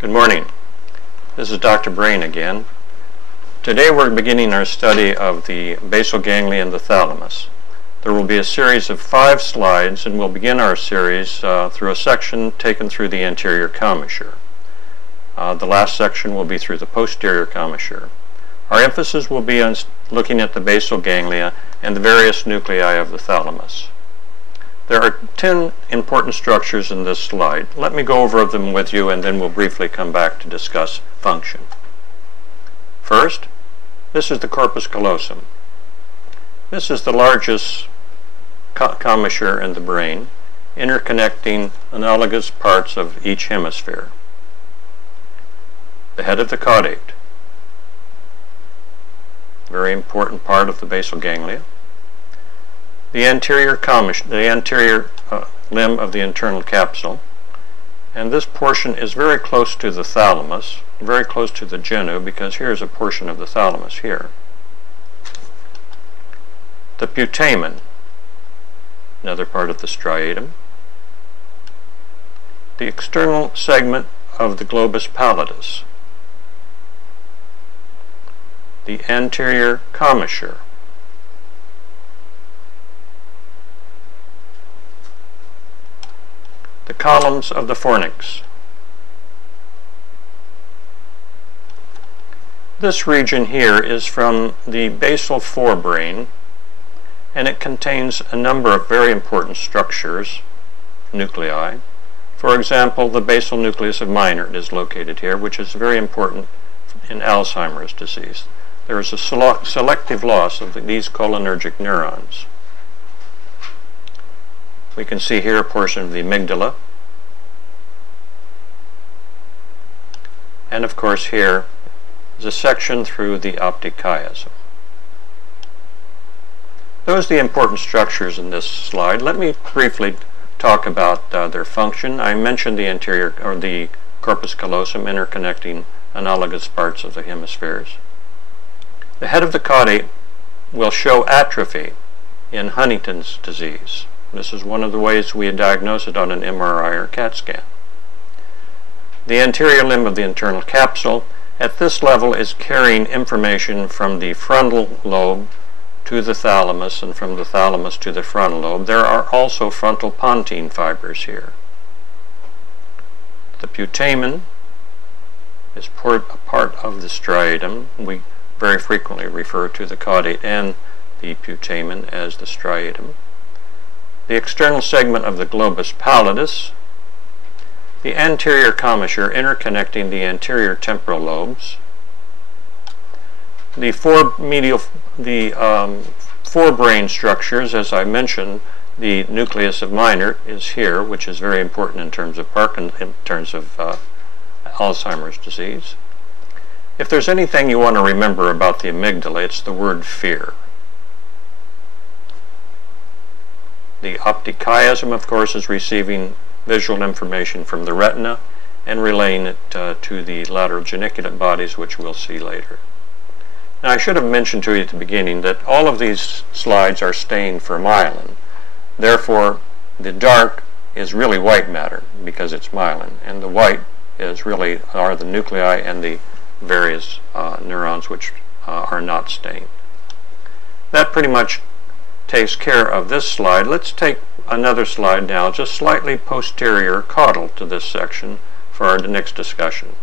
Good morning. This is Dr. Brain again. Today we're beginning our study of the basal ganglia and the thalamus. There will be a series of 5 slides, and we'll begin our series through a section taken through the anterior commissure. The last section will be through the posterior commissure. Our emphasis will be on looking at the basal ganglia and the various nuclei of the thalamus. There are 10 important structures in this slide. Let me go over them with you, and then we'll briefly come back to discuss function. First, this is the corpus callosum. This is the largest commissure in the brain, interconnecting analogous parts of each hemisphere. The head of the caudate, very important part of the basal ganglia. The anterior limb of the internal capsule, and this portion is very close to the thalamus, very close to the genu, because here's a portion of the thalamus here. The putamen, another part of the striatum. The external segment of the globus pallidus. The anterior commissure. The columns of the fornix. This region here is from the basal forebrain, and it contains a number of very important structures, nuclei. For example, the basal nucleus of Meynert is located here, which is very important in Alzheimer's disease. There is a selective loss of these cholinergic neurons. We can see here a portion of the amygdala. And of course here is a section through the optic chiasm. Those are the important structures in this slide. Let me briefly talk about their function. I mentioned the anterior, or the corpus callosum, interconnecting analogous parts of the hemispheres. The head of the caudate will show atrophy in Huntington's disease. This is one of the ways we diagnose it on an MRI or CAT scan. The anterior limb of the internal capsule at this level is carrying information from the frontal lobe to the thalamus, and from the thalamus to the frontal lobe. There are also frontal pontine fibers here. The putamen is a part of the striatum. We very frequently refer to the caudate and the putamen as the striatum. The external segment of the globus pallidus. The anterior commissure interconnecting the anterior temporal lobes. The forebrain structures, as I mentioned, the nucleus of Meynert is here, which is very important in terms of Alzheimer's disease. If there's anything you want to remember about the amygdala, it's the word fear. The optic chiasm, of course, is receiving visual information from the retina and relaying it to the lateral geniculate bodies, which we'll see later. Now, I should have mentioned to you at the beginning that all of these slides are stained for myelin. Therefore, the dark is really white matter because it's myelin, and the white are the nuclei and the various neurons which are not stained. That pretty much takes care of this slide. Let's take another slide now, just slightly posterior, caudal to this section, for our next discussion.